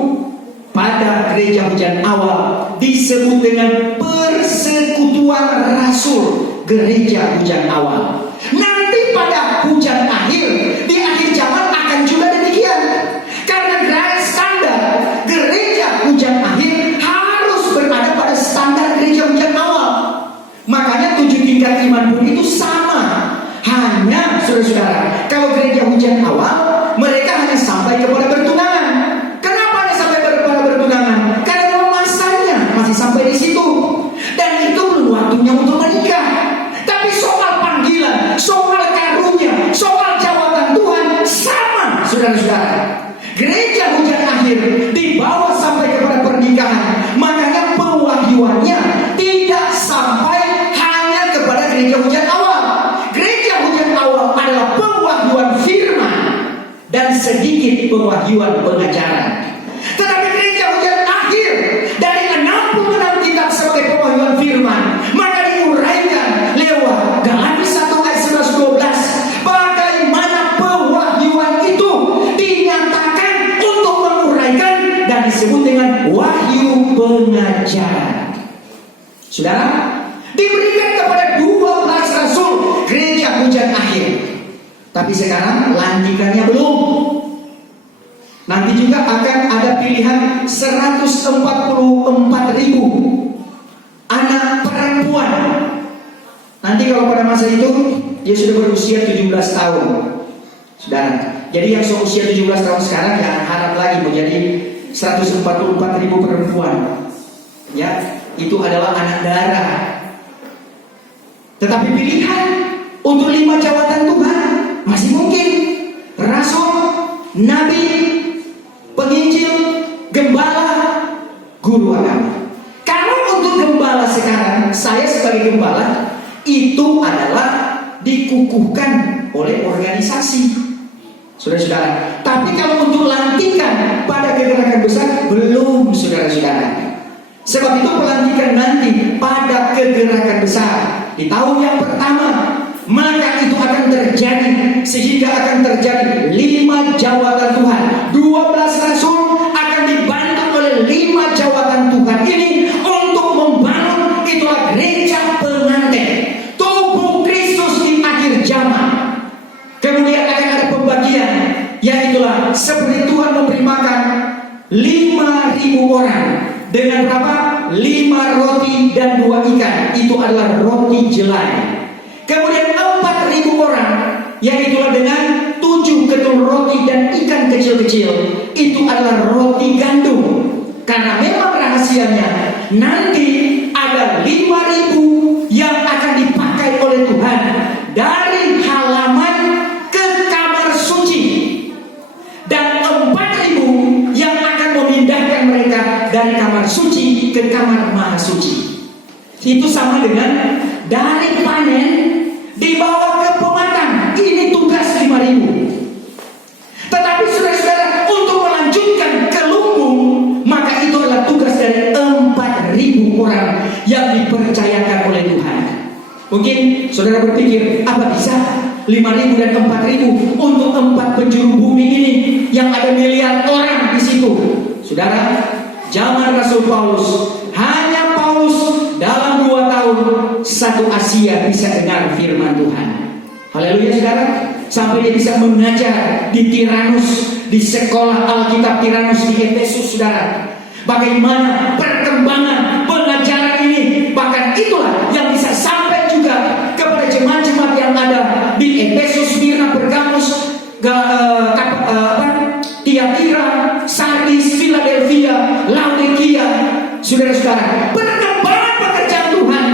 pada gereja hujan awal, disebut dengan persekutuan rasul gereja hujan awal. Nanti pada hujan akhir, di akhir zaman akan juga demikian. Karena standar gereja hujan akhir harus berada pada standar gereja hujan awal. Makanya 7 tingkat iman pun itu sama. Hanya saudara-saudara, kalau gereja hujan awal, mereka hanya sampai kepada bertunangan. Kenapa hanya sampai kepada bertunangan? Karena memang masanya masih sampai di situ, dan itu belum waktunya untuk menikah. Tapi soal panggilan, soal karunia, soal jawatan Tuhan sama, saudara-saudara. Gereja hujan akhir dibawa sampai kepada pernikahan. Makanya pewahyuannya tidak sampai hanya kepada gereja hujan awal. Gereja hujan awal adalah pewahyuan firman dan sedikit pewahyuan pengajaran. Tetapi gereja hujan akhir dari 66 kitab sebagai pewahyuan firman, maka diuraikan lewat Galatia 1 ayat 11-12 bagaimana pewahyuan itu dinyatakan untuk menguraikan dan disebut dengan wahyu pengajaran. Saudara, diberikan kepada 12 rasul gereja hujan akhir. Tapi sekarang lantikannya belum. Nanti juga akan ada pilihan 144.000 anak perempuan. Nanti kalau pada masa itu dia sudah berusia 17 tahun. Saudara, jadi yang seusia 17 tahun sekarang jangan harap lagi menjadi 144.000 perempuan. Ya, itu adalah anak darah. Tetapi pilihan untuk 5 jawatan Tuhan masih mungkin. Rasul, nabi, penginjil, gembala, guru agama. Kalau untuk gembala sekarang, saya sebagai gembala itu adalah dikukuhkan oleh organisasi, saudara-saudara. Tapi kalau untuk lantikan pada kegerakan besar belum, saudara-saudara. Sebab itu pelantikan nanti pada kegerakan besar di tahun yang pertama, maka itu akan terjadi, sehingga akan terjadi 5 jawatan Tuhan. 12 rasul akan dibantu oleh 5 jawatan Tuhan ini untuk membangun itulah gereja pengantin, tubuh Kristus di akhir zaman. Kemudian akan ada pembagian, yaitulah seperti Tuhan memberi makan 5.000 orang dengan berapa? 5 roti dan 2 ikan. Itu adalah roti jelai. Kemudian 4.000 orang, yaitulah dengan 7 ketul roti dan ikan kecil-kecil. Itu adalah roti gandum. Karena memang rahasianya nanti ada 5.000 yang akan dipakai oleh Tuhan dari halaman ke kamar suci, dan 4.000 dari kamar suci ke kamar maha suci. Itu sama dengan dari panen dibawa ke pematang. Ini tugas 5.000. Tetapi saudara-saudara, untuk melanjutkan ke lumbung, maka itu adalah tugas dari 4.000 orang yang dipercayakan oleh Tuhan. Mungkin saudara berpikir, apa bisa 5.000 dan 4.000 untuk 4 penjuru bumi ini yang ada miliar orang di situ? Saudara, zaman Rasul Paulus, hanya Paulus dalam 2 tahun satu Asia bisa dengar firman Tuhan. Haleluya saudara. Sampai dia bisa mengajar di Tiranus, di sekolah Alkitab Tiranus di Efesus saudara. Bagaimana perkembangan pengajaran ini, bahkan itulah yang bisa sampai juga kepada jemaat-jemaat yang ada di Efesus, Smyrna, Pergamus, Tiatira, Sardis, Philadelphia, Laodikia. Saudara-saudara, perkembangan pekerjaan Tuhan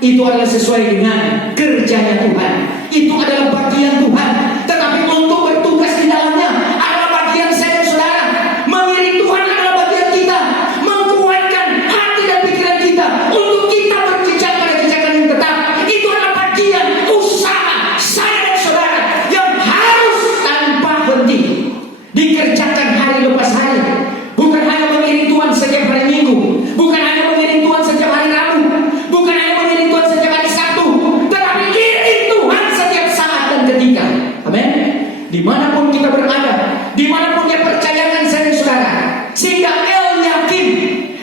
itu adalah sesuai dengan kerjanya Tuhan. Itu adalah bagian Tuhan. Tetapi untuk bertugas di dalamnya adalah bagian saya dan saudara. Mengiring Tuhan adalah bagian kita. Menguatkan hati dan pikiran kita untuk kita berjejak pada jejakan yang tetap. Itu adalah bagian usaha saya dan saudara yang harus tanpa henti dikerjakan hari lepas hari. Bukan hanya mengiring Tuhan setiap hari Minggu, bukan hanya mengiring Tuhan setiap hari Rabu, bukan hanya mengiring Tuhan setiap hari Sabtu, tetapi iring Tuhan setiap saat dan ketika. Amin. Dimanapun kita berada, dimanapun dia percayakan saya dan saudara, sehingga yakin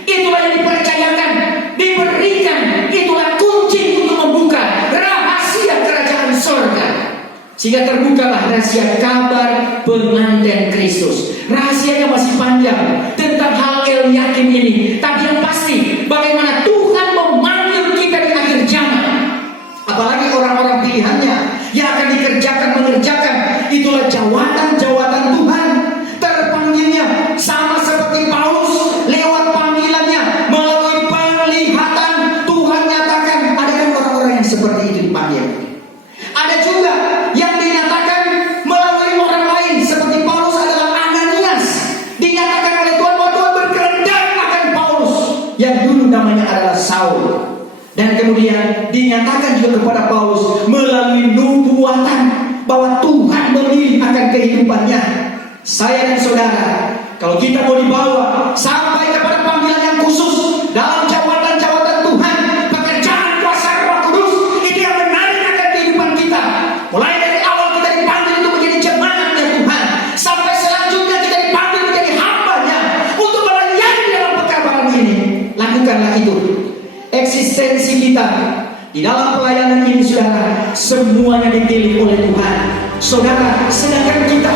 itulah yang dipercayakan, diberikan, itulah kunci untuk membuka rahasia kerajaan surga. Sehingga terbukalah rahasia kabar pengantin Kristus. Rahasianya masih panjang tentang hal yakin ini. Tapi yang pasti, bagaimana Tuhan memanggil kita di akhir zaman. Apalagi orang-orang pilihannya yang akan mengerjakan. Itulah jawatan-jawatan Tuhan. Terpanggilnya sama seperti Paulus, lewat panggilannya, melalui penglihatan Tuhan nyatakan. Ada kan orang-orang yang seperti itu dipanggil. Ada juga yang dinyatakan melalui orang lain, seperti Paulus adalah Ananias. Dinyatakan oleh Tuhan bahwa Tuhan berkehendak akan Paulus yang dulu namanya adalah Saul. Dan kemudian dinyatakan juga kepada Paulus melalui nubuatan bahwa Tuhan memilih akan kehidupannya. Saya dan saudara, kalau kita mau dibawa sampai kepada panggilan yang khusus dalam jawatan-jawatan Tuhan, pekerjaan kuasa Roh Kudus, ini yang menarik akan kehidupan kita. Mulai dari awal kita dipanggil untuk menjadi jemaatnya Tuhan, sampai selanjutnya kita dipanggil menjadi hambanya untuk melayani dalam pekabaran ini. Lakukanlah itu. Eksistensi kita di dalam pelayanan ini saudara, semuanya dipilih oleh Tuhan. Saudara, sedangkan kita